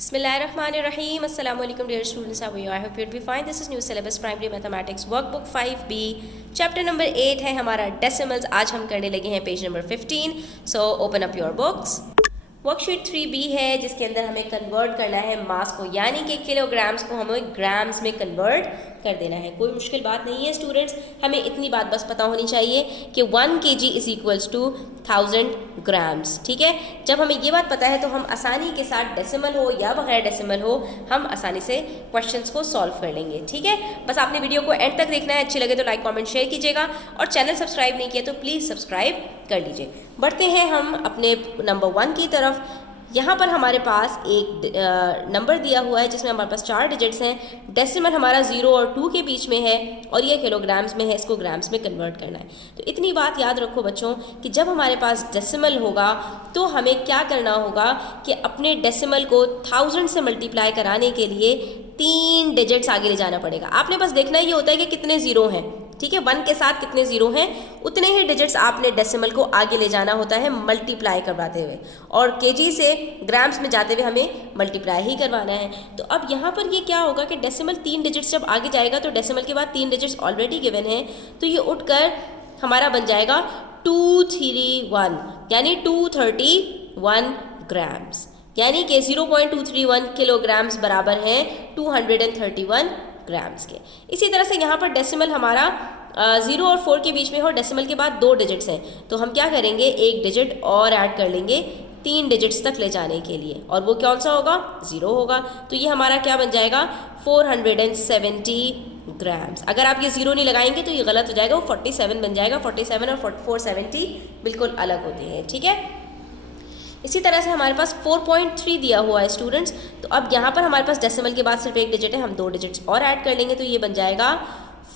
Bismillahirrahmanirrahim. Assalamu alaikum dear students. How are you? I hope you'll be fine. This is new syllabus primary mathematics workbook 5B. Chapter number 8 है हमारा decimals. आज हम करने लगे हैं page number 15. So open up your books. Worksheet 3B है जिसके अंदर हमें कन्वर्ट करना है मास को, यानी कि किलोग्राम्स को हमें ग्राम्स में कन्वर्ट कर देना है। कोई मुश्किल बात नहीं है स्टूडेंट्स, हमें इतनी बात बस पता होनी चाहिए कि 1 kg is equals to 1000 grams. ठीक है, जब हमें ये बात पता है तो हम आसानी के साथ डेसिमल हो या बगैर डेसिमल हो हम आसानी से क्वेश्चंस को सॉल्व कर लेंगे। ठीक है, बस आपने वीडियो को एंड तक देखना है। अच्छी लगे तो लाइक कमेंट शेयर कीजिएगा और चैनल सब्सक्राइब नहीं किया तो प्लीज़ सब्सक्राइब कर लीजिए। बढ़ते हैं हम अपने नंबर 1 की तरफ। यहाँ पर हमारे पास एक नंबर दिया हुआ है जिसमें हमारे पास 4 डिजिट्स हैं। डेसिमल हमारा 0 और 2 के बीच में है और ये किलोग्राम्स में है, इसको ग्राम्स में कन्वर्ट करना है। तो इतनी बात याद रखो बच्चों कि जब हमारे पास डेसिमल होगा तो हमें क्या करना होगा कि अपने डेसिमल को 1000 से मल्टीप्लाई कराने के लिए 3 डिजिट्स आगे ले जाना पड़ेगा। आपने बस देखना ये होता है कि कितने ज़ीरो हैं। ठीक है, 1 के साथ कितने ज़ीरो हैं उतने ही डिजिट्स आपने डेसिमल को आगे ले जाना होता है मल्टीप्लाई करवाते हुए, और केजी से ग्राम्स में जाते हुए हमें मल्टीप्लाई ही करवाना है। तो अब यहाँ पर ये क्या होगा कि डेसिमल 3 डिजिट्स जब आगे जाएगा तो डेसिमल के बाद 3 डिजिट्स ऑलरेडी गिवन है, तो ये उठकर हमारा बन जाएगा 231, यानी 231 ग्राम्स, यानी कि 0.231 किलोग्राम्स बराबर है 231 ग्राम्स के। इसी तरह से यहाँ पर डेसिमल हमारा 0 और 4 के बीच में हो, डेसिमल के बाद 2 डिजिट्स हैं, तो हम क्या करेंगे एक डिजिट और ऐड कर लेंगे 3 डिजिट्स तक ले जाने के लिए, और वो कौन सा होगा 0 होगा। तो ये हमारा क्या बन जाएगा 470 ग्राम्स। अगर आप ये 0 नहीं लगाएंगे तो ये गलत हो जाएगा, वो 47 बन जाएगा। 47 और 470 बिल्कुल अलग होते हैं। ठीक है, इसी तरह से हमारे पास 4.3 दिया हुआ है स्टूडेंट्स। तो अब यहाँ पर हमारे पास डेसिमल के बाद सिर्फ एक डिजिट है, हम 2 डिजिट्स और ऐड कर लेंगे तो ये बन जाएगा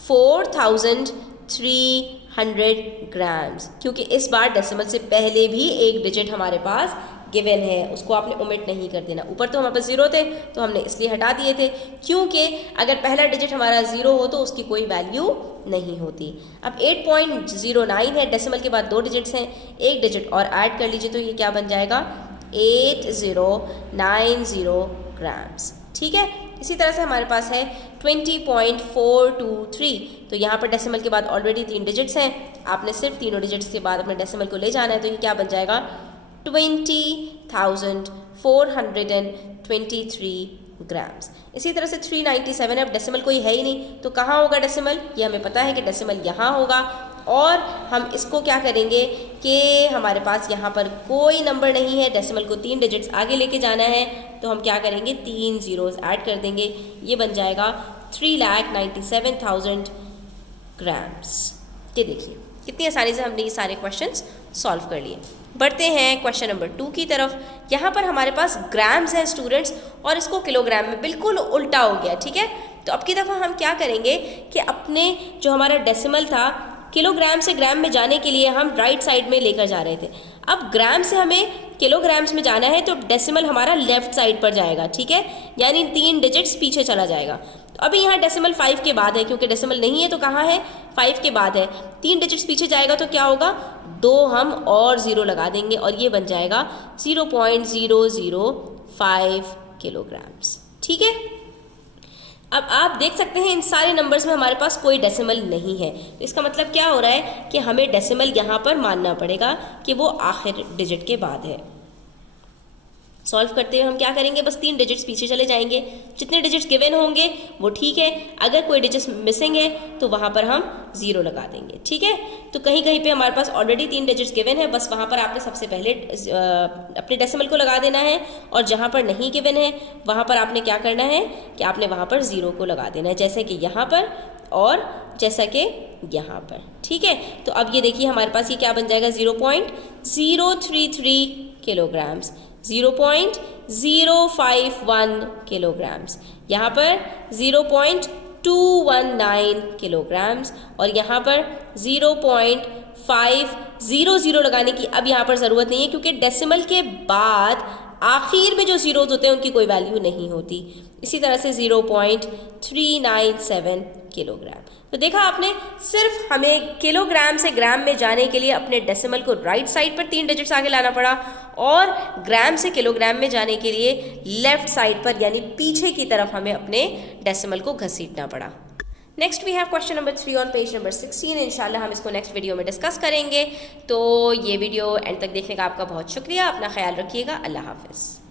4300 ग्राम्स, क्योंकि इस बार डेसिमल से पहले भी एक डिजिट हमारे पास गिवन है, उसको आपने ओमिट नहीं कर देना। ऊपर तो हमारे पास 0 थे तो हमने इसलिए हटा दिए थे, क्योंकि अगर पहला डिजिट हमारा 0 हो तो उसकी कोई वैल्यू नहीं होती। अब 8.09 है, डेसिमल के बाद 2 डिजिट्स हैं, एक डिजिट और ऐड कर लीजिए तो ये क्या बन जाएगा 8090 ग्राम्स। ठीक है, इसी तरह से हमारे पास है 20.423, तो यहाँ पर डेसिमल के बाद ऑलरेडी 3 डिजिट्स हैं, आपने सिर्फ तीनों डिजिट्स के बाद अपने डेसिमल को ले जाना है, तो ये क्या बन जाएगा 20,423 ग्राम्स। इसी तरह से 397 है, अब डेसिमल कोई है ही नहीं तो कहाँ होगा डेसिमल, ये हमें पता है कि डेसिमल यहाँ होगा, और हम इसको क्या करेंगे कि हमारे पास यहाँ पर कोई नंबर नहीं है, डेसिमल को 3 डिजिट्स आगे लेके जाना है, तो हम क्या करेंगे 3 ज़ीरोज़ ऐड कर देंगे, ये बन जाएगा 3,97,000 ग्राम्स। ये देखिए कितनी आसानी से हमने ये सारे क्वेश्चंस सॉल्व कर लिए। बढ़ते हैं क्वेश्चन नंबर 2 की तरफ। यहाँ पर हमारे पास ग्राम्स हैं स्टूडेंट्स और इसको किलोग्राम में बिल्कुल उल्टा हो गया। ठीक है, तो अब की दफ़ा हम क्या करेंगे कि अपने जो हमारा डेसिमल था किलोग्राम से ग्राम में जाने के लिए हम राइट साइड में लेकर जा रहे थे, अब ग्राम से हमें किलोग्राम्स में जाना है तो डेसिमल हमारा लेफ्ट साइड पर जाएगा। ठीक है, यानी 3 डिजिट्स पीछे चला जाएगा। तो अभी यहाँ डेसिमल 5 के बाद है, क्योंकि डेसिमल नहीं है तो कहाँ है 5 के बाद है, 3 डिजिट्स पीछे जाएगा तो क्या होगा 2 हम और 0 लगा देंगे और ये बन जाएगा 0.005 किलोग्राम्स। ठीक है, अब आप देख सकते हैं इन सारे नंबर्स में हमारे पास कोई डेसिमल नहीं है, तो इसका मतलब क्या हो रहा है कि हमें डेसिमल यहाँ पर मानना पड़ेगा कि वो आखिर डिजिट के बाद है। सॉल्व करते हुए हम क्या करेंगे, बस 3 डिजिट्स पीछे चले जाएंगे, जितने डिजिट्स गिवन होंगे वो ठीक है, अगर कोई डिजिट्स मिसिंग है तो वहाँ पर हम 0 लगा देंगे। ठीक है, तो कहीं कहीं पे हमारे पास ऑलरेडी 3 डिजिट्स गिवन है, बस वहाँ पर आपने सबसे पहले अपने डेसिमल को लगा देना है, और जहाँ पर नहीं गिवन है वहाँ पर आपने क्या करना है कि आपने वहाँ पर 0 को लगा देना है, जैसे कि यहाँ पर और जैसा कि यहाँ पर। ठीक है, तो अब ये देखिए हमारे पास ये क्या बन जाएगा 0.033 किलोग्राम्स, 0.051 किलोग्राम्स, यहाँ पर 0.219 किलोग्राम्स, और यहाँ पर 0.500 लगाने की अब यहाँ पर ज़रूरत नहीं है, क्योंकि डेसिमल के बाद आखिर में जो ज़ीरोज़ होते हैं उनकी कोई वैल्यू नहीं होती। इसी तरह से 0.397 किलोग्राम। तो देखा आपने, सिर्फ हमें किलोग्राम से ग्राम में जाने के लिए अपने डेसिमल को राइट साइड पर 3 डिजिट्स आगे लाना पड़ा, और ग्राम से किलोग्राम में जाने के लिए लेफ्ट साइड पर यानी पीछे की तरफ हमें अपने डेसिमल को घसीटना पड़ा। Next we have question number 3 on page number 16। इंशाल्लाह हम इसको नेक्स्ट वीडियो में डिस्कस करेंगे। तो ये वीडियो एंड तक देखने का आपका बहुत शुक्रिया। अपना ख्याल रखिएगा। अल्लाह हाफिज़।